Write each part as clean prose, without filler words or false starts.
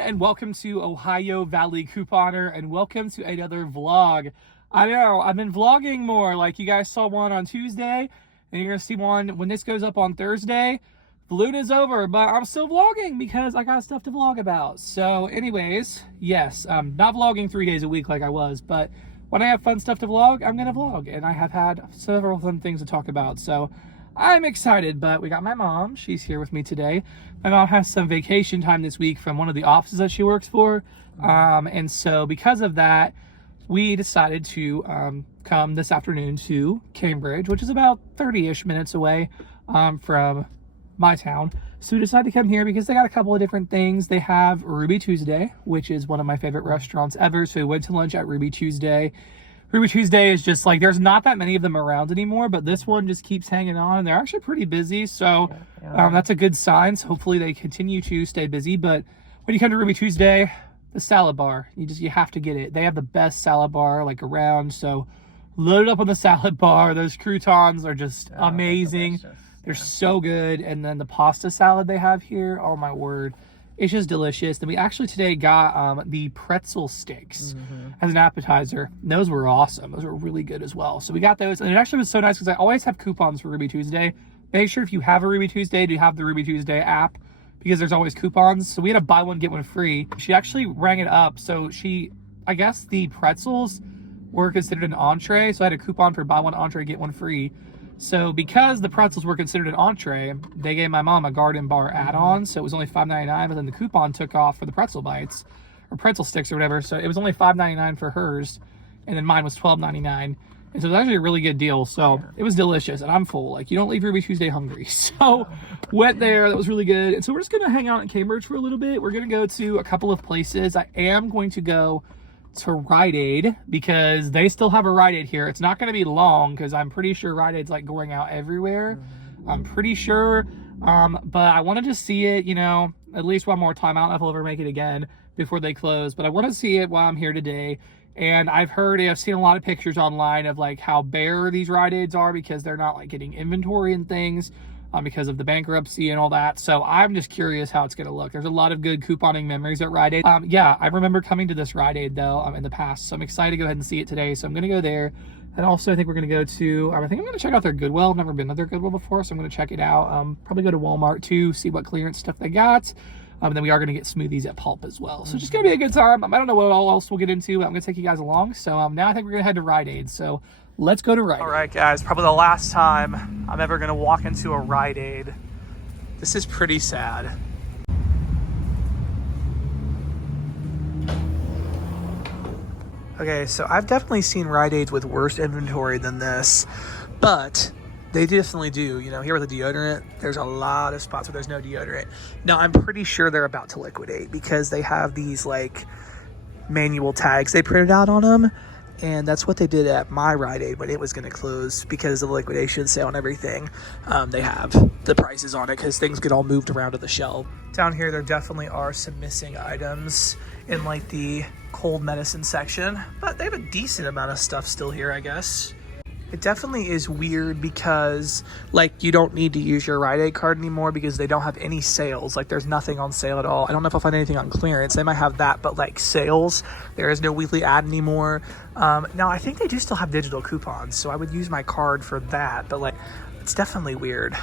and welcome to Ohio Valley Couponer, and welcome to another vlog. I know, I've been vlogging more, like you guys saw one on Tuesday, and you're gonna see one when this goes up on Thursday. The loon is over, but I'm still vlogging because I got stuff to vlog about. So anyways, yes, I'm not vlogging 3 days a week like I was, but when I have fun stuff to vlog, I'm gonna vlog, and I have had several fun things to talk about, so I'm excited. But we got my mom, she's here with me today. My mom has some vacation time this week from one of the offices that she works for, and so because of that, we decided to come this afternoon to Cambridge, which is about 30-ish minutes away from my town. So we decided to come here because they got a couple of different things. They have Ruby Tuesday, which is one of my favorite restaurants ever. So we went to lunch at Ruby Tuesday. Ruby Tuesday is just like, there's not that many of them around anymore, but this one just keeps hanging on, and they're actually pretty busy. So that's a good sign. So hopefully they continue to stay busy. But when you come to Ruby Tuesday, the salad bar, you have to get it. They have the best salad bar like around. So load it up on the salad bar. Those croutons are just amazing. They're so good. And then the pasta salad they have here, oh my word, it's just delicious. Then we actually today got the pretzel sticks as an appetizer. And those were awesome. Those were really good as well. So we got those, and it actually was so nice because I always have coupons for Ruby Tuesday. Make sure if you have a Ruby Tuesday to have the Ruby Tuesday app, because there's always coupons. So we had a buy one get one free. She actually rang it up. So I guess the pretzels were considered an entree. So I had a coupon for buy one entree get one free. So because the pretzels were considered an entree, they gave my mom a garden bar add-on. So it was only $5.99, but then the coupon took off for the pretzel bites or pretzel sticks or whatever. So it was only $5.99 for hers, and then mine was $12.99. And so it was actually a really good deal. So it was delicious, and I'm full. Like, you don't leave Ruby Tuesday hungry. So went there. That was really good. And so we're just going to hang out in Cambridge for a little bit. We're going to go to a couple of places. I am going to go to Rite Aid because they still have a Rite Aid here. It's not going to be long because I'm pretty sure Rite Aid's like going out everywhere. I'm pretty sure. But I wanted to see it, at least one more time. I don't know if I'll ever make it again before they close, but I want to see it while I'm here today. And I've seen a lot of pictures online of like how bare these Rite Aids are because they're not like getting inventory and things because of the bankruptcy and all that. So I'm just curious how it's going to look. There's a lot of good couponing memories at Rite Aid. Yeah, I remember coming to this Rite Aid though in the past. So I'm excited to go ahead and see it today. So I'm going to go there. And also I think we're going to go to, I think I'm going to check out their Goodwill. I've never been to their Goodwill before, so I'm going to check it out. Probably go to Walmart too, see what clearance stuff they got. And then we are going to get smoothies at Pulp as well. So it's just going to be a good time. I don't know what else we'll get into, but I'm going to take you guys along. So now I think we're going to head to Rite Aid. So let's go to Rite Aid. All right, guys, probably the last time I'm ever going to walk into a Rite Aid. This is pretty sad. Okay, so I've definitely seen Rite Aids with worse inventory than this, but they definitely do. Here with the deodorant, there's a lot of spots where there's no deodorant. Now, I'm pretty sure they're about to liquidate because they have these like manual tags they printed out on them. And that's what they did at my Rite Aid when it was going to close because of the liquidation sale and everything. They have the prices on it because things get all moved around to the shelf. Down here, there definitely are some missing items in like the cold medicine section, but they have a decent amount of stuff still here, I guess. It definitely is weird because like you don't need to use your Rite Aid card anymore because they don't have any sales. Like there's nothing on sale at all. I don't know if I'll find anything on clearance. They might have that, but like sales, there is no weekly ad anymore. Now I think they do still have digital coupons, so I would use my card for that, but like it's definitely weird.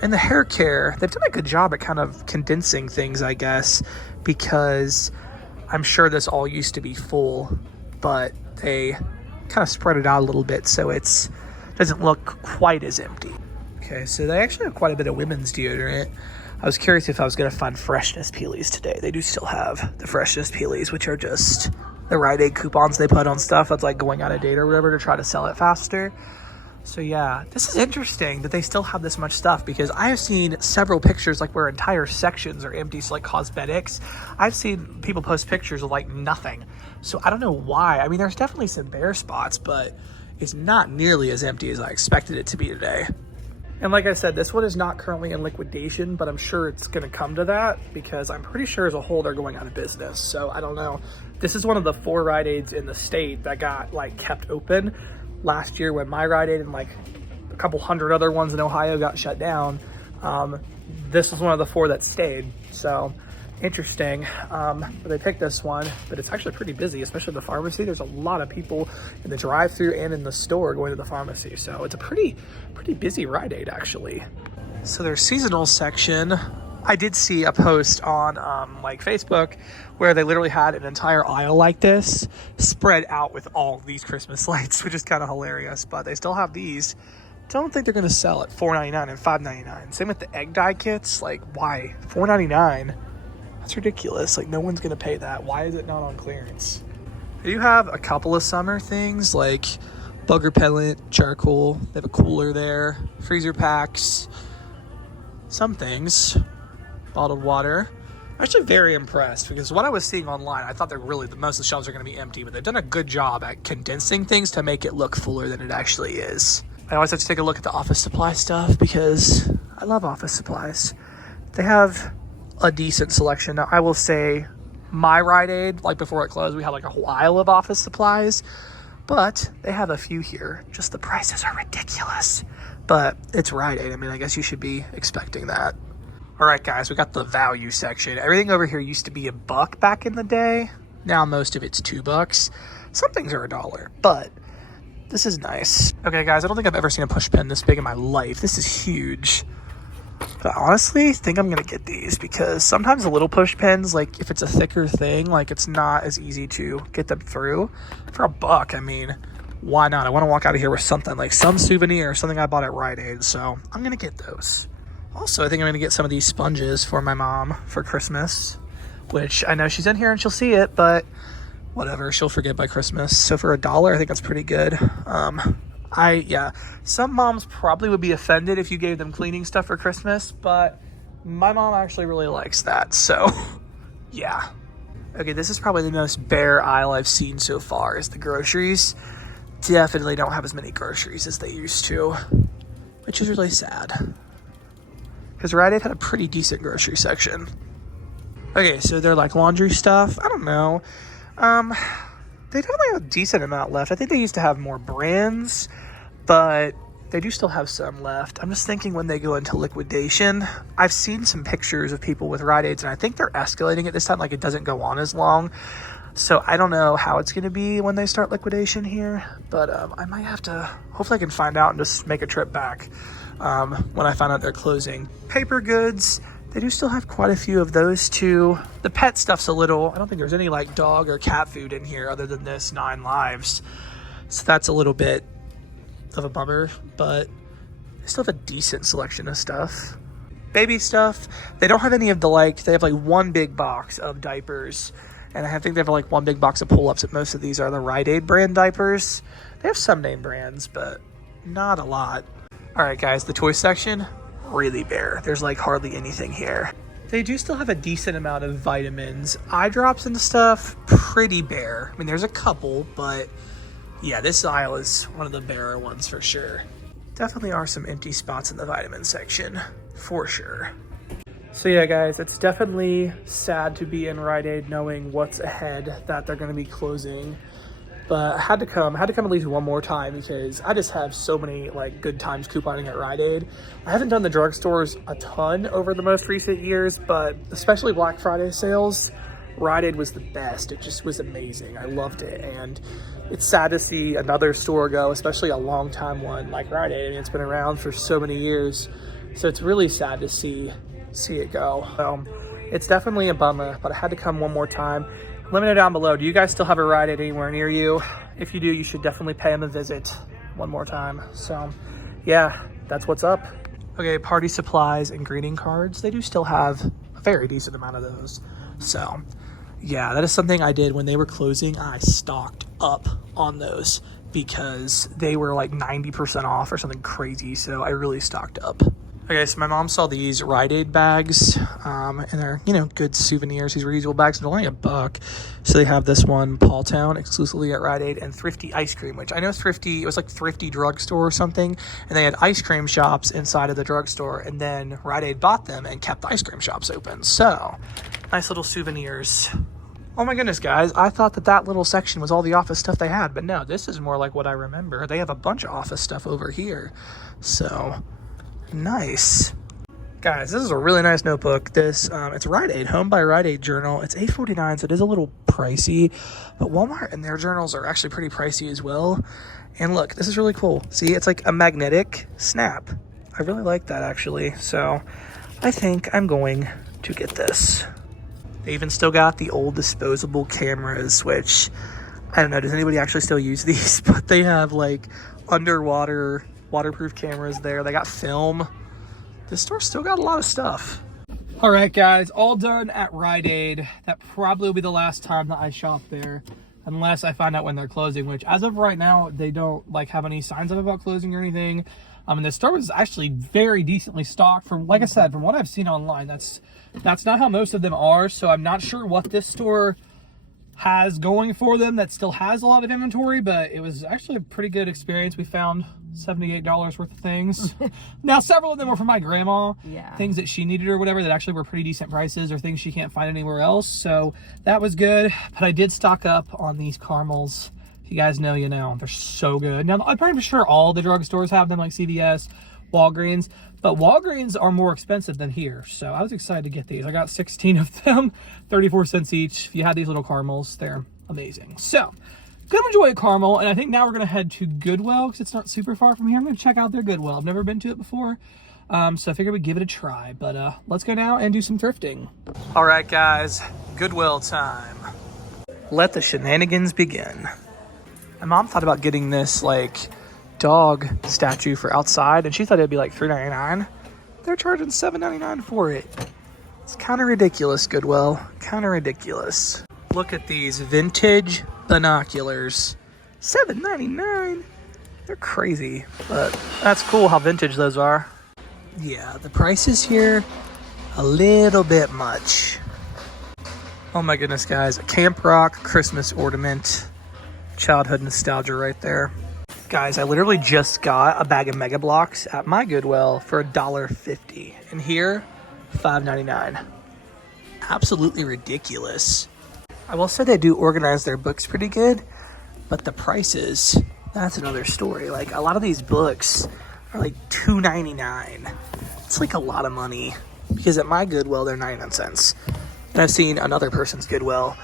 And the hair care, they've done a good job at kind of condensing things, I guess, because I'm sure this all used to be full, but they kind of spread it out a little bit so it's doesn't look quite as empty. Okay, so they actually have quite a bit of women's deodorant. I was curious if I was going to find freshness peelies today. They do still have the freshness peelies, which are just the Rite Aid coupons they put on stuff that's like going out of date or whatever to try to sell it faster. So yeah, this is interesting that they still have this much stuff because I have seen several pictures like where entire sections are empty, so like cosmetics. I've seen people post pictures of like nothing. So I don't know why. I mean, there's definitely some bare spots, but it's not nearly as empty as I expected it to be today. And like I said, this one is not currently in liquidation, but I'm sure it's going to come to that because I'm pretty sure as a whole they're going out of business. So I don't know. This is one of the 4 Rite Aids in the state that got like kept open last year when my Rite Aid and like a couple hundred other ones in Ohio got shut down. This was one of the 4 that stayed. So interesting. They picked this one, but it's actually pretty busy, especially the pharmacy. There's a lot of people in the drive-thru and in the store going to the pharmacy. So it's a pretty busy Rite Aid, actually. So their seasonal section, I did see a post on like Facebook where they literally had an entire aisle like this spread out with all these Christmas lights, which is kind of hilarious. But they still have these. Don't think they're going to sell at $4.99 and $5.99. Same with the egg dye kits. Like, why? $4.99? That's ridiculous. Like, no one's going to pay that. Why is it not on clearance? They do have a couple of summer things like bug repellent, charcoal. They have a cooler there, freezer packs, some things, bottled water. I'm actually very impressed because what I was seeing online, I thought that really most of the shelves are going to be empty, but they've done a good job at condensing things to make it look fuller than it actually is. I always have to take a look at the office supply stuff because I love office supplies. They have a decent selection. Now, I will say my Rite Aid, like before it closed, we had like a whole aisle of office supplies, but they have a few here. Just the prices are ridiculous, but it's Rite Aid. I mean, I guess you should be expecting that. All right, guys, we got the value section. Everything over here used to be $1 back in the day. Now most of it's $2. Some things are $1, but this is nice. Okay, guys, I don't think I've ever seen a push pin this big in my life. This is huge. But I honestly think I'm gonna get these because sometimes the little push pins, like if it's a thicker thing, like it's not as easy to get them through. For $1, I mean, why not? I want to walk out of here with something, like some souvenir or something I bought at Rite Aid, so I'm gonna get those. Also, I think I'm gonna get some of these sponges for my mom for Christmas, which I know she's in here and she'll see it, but whatever, she'll forget by Christmas. So for $1, I think that's pretty good. Some moms probably would be offended if you gave them cleaning stuff for Christmas, but my mom actually really likes that, so yeah. Okay, this is probably the most bare aisle I've seen so far is the groceries. Definitely don't have as many groceries as they used to, which is really sad. Because Rite Aid had a pretty decent grocery section. Okay, so they're like laundry stuff. I don't know. They definitely have a decent amount left. I think they used to have more brands, but they do still have some left. I'm just thinking when they go into liquidation, I've seen some pictures of people with Rite Aids, and I think they're escalating it this time, like it doesn't go on as long. So I don't know how it's going to be when they start liquidation here, but I might have to, hopefully I can find out and just make a trip back when I find out they're closing. Paper goods, they do still have quite a few of those too. The pet stuff's a little, I don't think there's any like dog or cat food in here other than this 9 Lives. So that's a little bit of a bummer, but they still have a decent selection of stuff. Baby stuff, they don't have any of the like, they have like one big box of diapers. And I think they have like one big box of pull-ups, but most of these are the Rite Aid brand diapers. They have some name brands, but not a lot. All right, guys, the toy section, really bare. There's like hardly anything here. They do still have a decent amount of vitamins. Eye drops and stuff, pretty bare. I mean, there's a couple, but yeah, this aisle is one of the barer ones for sure. Definitely are some empty spots in the vitamin section, for sure. So yeah, guys, it's definitely sad to be in Rite Aid knowing what's ahead, that they're going to be closing. But I had to come at least one more time because I just have so many like good times couponing at Rite Aid. I haven't done the drugstores a ton over the most recent years, but especially Black Friday sales, Rite Aid was the best. It just was amazing. I loved it, and it's sad to see another store go, especially a long time one like Rite Aid. I mean, it's been around for so many years, so it's really sad to see it go. So it's definitely a bummer, but I had to come one more time. Let me know down below, do you guys still have a Rite Aid anywhere near you? If you do, you should definitely pay them a visit one more time. So yeah, that's what's up. Okay, party supplies and greeting cards, they do still have a very decent amount of those. So yeah, that is something I did when they were closing. I stocked up on those because they were like 90% off or something crazy. So I really stocked up. Okay, so my mom saw these Rite Aid bags, and they're, good souvenirs. These reusable bags, they're only $1. So they have this one, Paul Town, exclusively at Rite Aid, and Thrifty ice cream, which I know Thrifty, it was like Thrifty drugstore or something, and they had ice cream shops inside of the drugstore, and then Rite Aid bought them and kept the ice cream shops open. So, nice little souvenirs. Oh my goodness, guys, I thought that little section was all the office stuff they had, but no, this is more like what I remember. They have a bunch of office stuff over here, so nice. Guys, this is a really nice notebook. This it's Rite Aid, Home by Rite Aid journal. It's $8.49, so it is a little pricey, but Walmart and their journals are actually pretty pricey as well. And look, this is really cool. See, it's like a magnetic snap. I really like that actually. So I think I'm going to get this. They even still got the old disposable cameras, which I don't know, does anybody actually still use these? But they have like underwater waterproof cameras there. They got film. This store still got a lot of stuff. All right, guys, all done at Rite Aid. That probably will be the last time that I shop there, unless I find out when they're closing, which as of right now, they don't like have any signs of about closing or anything. And the store was actually very decently stocked. From, like I said, from what I've seen online, that's not how most of them are. So I'm not sure what this store has going for them that still has a lot of inventory, but it was actually a pretty good experience. We found $78 worth of things. Now, several of them were for my grandma. Yeah. Things that she needed or whatever that actually were pretty decent prices, or things she can't find anywhere else. So that was good. But I did stock up on these caramels. If you guys know, you know. They're so good. Now, I'm pretty sure all the drugstores have them, like CVS, Walgreens. But Walgreens are more expensive than here. So I was excited to get these. I got 16 of them, 34 cents each. If you have these little caramels, they're amazing. So, gonna enjoy a caramel, and I think now we're gonna head to Goodwill because it's not super far from here. I'm gonna check out their Goodwill. I've never been to it before, so I figured we'd give it a try. But let's go now and do some thrifting. All right, guys, Goodwill time. Let the shenanigans begin. My mom thought about getting this like dog statue for outside, and she thought it'd be like $3.99. They're charging $7.99 for it. It's kind of ridiculous, Goodwill. Kind of ridiculous. Look at these vintage binoculars. $7.99. They're crazy, but that's cool how vintage those are. Yeah, the prices here a little bit much. Oh my goodness, guys. A Camp Rock Christmas ornament. Childhood nostalgia right there. Guys, I literally just got a bag of Mega Blocks at my Goodwill for $1.50. And here, $5.99. Absolutely ridiculous. I will say they do organize their books pretty good, but the prices, that's another story. Like, a lot of these books are like $2.99. It's like a lot of money, because at my Goodwill, they're 99 cents. And I've seen another person's Goodwill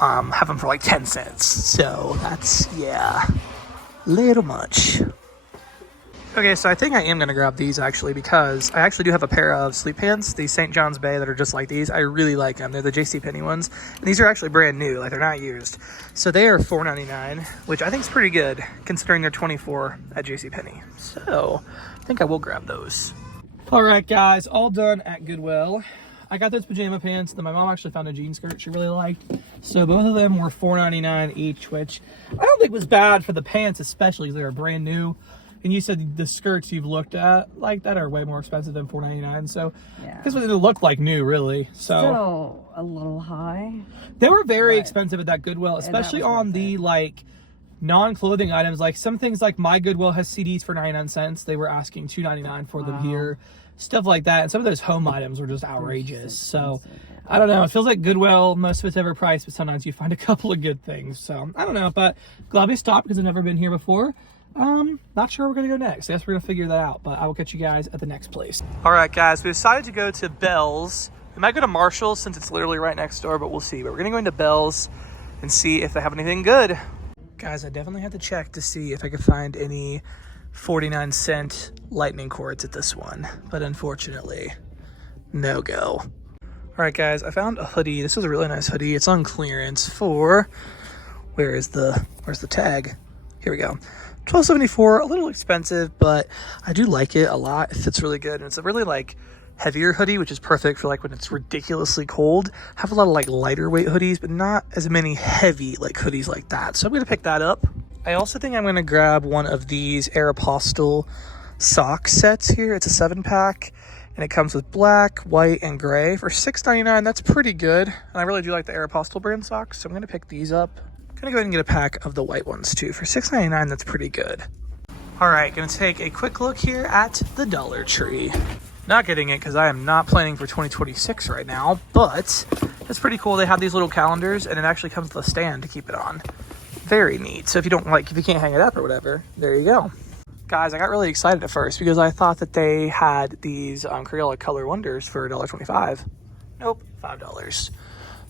have them for like 10 cents. So that's, yeah, little much. Okay, so I think I am going to grab these actually, because I actually do have a pair of sleep pants, these St. John's Bay, that are just like these. I really like them. They're the JCPenney ones. And these are actually brand new, like they're not used. So they are $4.99, which I think is pretty good considering they're $24 at JCPenney. So I think I will grab those. All right, guys, all done at Goodwill. I got those pajama pants. Then my mom actually found a jean skirt she really liked. So both of them were $4.99 each, which I don't think was bad for the pants, especially because they were brand new. And you said the skirts you've looked at like that are way more expensive than $4.99. So yeah, I guess they look like new, really. So still a little high. They were very expensive at that Goodwill, especially on the like non-clothing items. Like some things like my Goodwill has CDs for 99 cents. They were asking $2.99 for them here. Stuff like that. And some of those home items were just outrageous. So I don't know. It feels like Goodwill, most of it's overpriced, but sometimes you find a couple of good things. So I don't know, but glad we stopped because I've never been here before. Not sure where we're gonna go next. I guess we're gonna figure that out, but I will catch you guys at the next place. All right, guys, we decided to go to Bell's. We might go to Marshall's since it's literally right next door, but we'll see. But we're gonna go into Bell's and see if they have anything good. Guys, I definitely had to check to see if I could find any 49-cent lightning cords at this one, but unfortunately, no go. All right, guys, I found a hoodie. This is a really nice hoodie. It's on clearance for, where's the tag? Here we go. $12.74, a little expensive, but I do like it a lot. It fits really good, and it's a really like heavier hoodie, which is perfect for like when it's ridiculously cold. I have a lot of like lighter weight hoodies, but not as many heavy like hoodies like that. So I'm gonna pick that up. I also think I'm gonna grab one of these Aeropostale sock sets here. It's a 7-pack, and it comes with black, white, and gray for $6.99. That's pretty good, and I really do like the Aeropostale brand socks, so I'm gonna pick these up. I'm gonna go ahead and get a pack of the white ones too. For $6.99, that's pretty good. All right, gonna take a quick look here at the Dollar Tree. Not getting it because I am not planning for 2026 right now, but it's pretty cool. They have these little calendars, and it actually comes with a stand to keep it on. Very neat. So if you can't hang it up or whatever, there you go. Guys, I got really excited at first because I thought that they had these Crayola Color Wonders for $1.25. Nope, $5.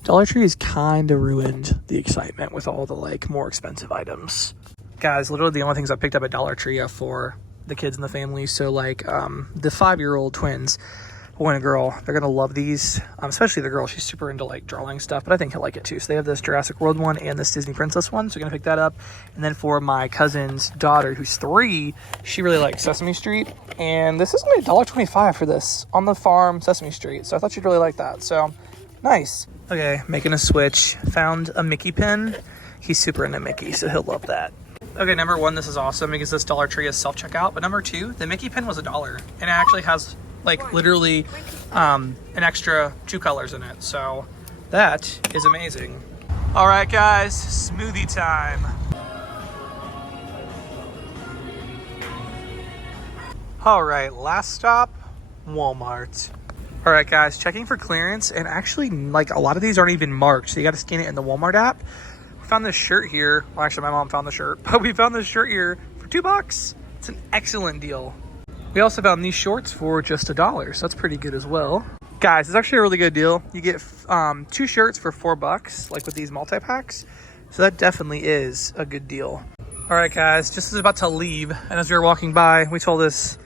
Dollar Tree has kind of ruined the excitement with all the like more expensive items. Guys, literally the only things I picked up at Dollar Tree are for the kids in the family. So like the 5-year-old twins, boy and a girl, they're gonna love these, especially the girl. She's super into like drawing stuff, but I think he'll like it too. So they have this Jurassic World one and this Disney Princess one, so we're gonna pick that up. And then for my cousin's daughter, who's 3, she really likes Sesame Street, and this is only $1.25 for this on the farm Sesame Street, so I thought she'd really like that. So nice. Okay, making a switch. Found a Mickey pin. He's super into Mickey, so he'll love that. Okay, number 1, this is awesome because this Dollar Tree is self-checkout, but number 2, the Mickey pin was $1, and it actually has like literally an extra 2 colors in it, so that is amazing. All right guys, smoothie time. All right, last stop, Walmart. All right guys, checking for clearance, and actually like a lot of these aren't even marked, so you got to scan it in the Walmart app. We found this shirt here. Well, actually my mom found the shirt, but we found this shirt here for $2. It's an excellent deal. We also found these shorts for just $1, so that's pretty good as well. Guys, it's actually a really good deal. You get 2 shirts for $4, like with these multi-packs. So that definitely is a good deal. All right, guys, just as about to leave, and as we were walking by, we saw this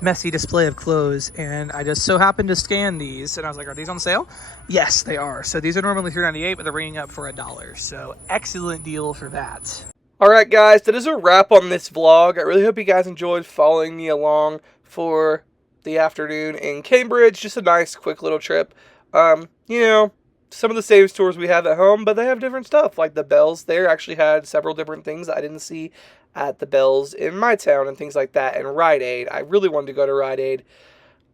messy display of clothes, and I just so happened to scan these, and I was like, are these on sale? Yes, they are. So these are normally $3.98, but they're ringing up for $1. So excellent deal for that. All right, guys, that is a wrap on this vlog. I really hope you guys enjoyed following me along for the afternoon in Cambridge. Just a nice, quick little trip. You know, some of the same stores we have at home, but they have different stuff. Like the Bells there actually had several different things I didn't see at the Bells in my town and things like that. And Rite Aid, I really wanted to go to Rite Aid.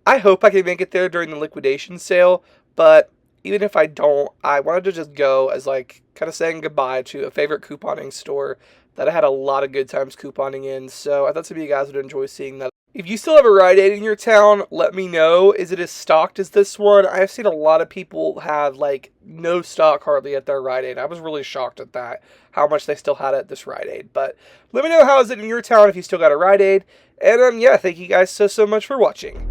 I hope I can make it there during the liquidation sale, but even if I don't, I wanted to just go as like kind of saying goodbye to a favorite couponing store that I had a lot of good times couponing in. So I thought some of you guys would enjoy seeing that. If you still have a Rite Aid in your town, let me know. Is it as stocked as this one? I've seen a lot of people have like no stock hardly at their Rite Aid. I was really shocked at that, how much they still had at this Rite Aid. But let me know how is it in your town if you still got a Rite Aid. And yeah, thank you guys so much for watching.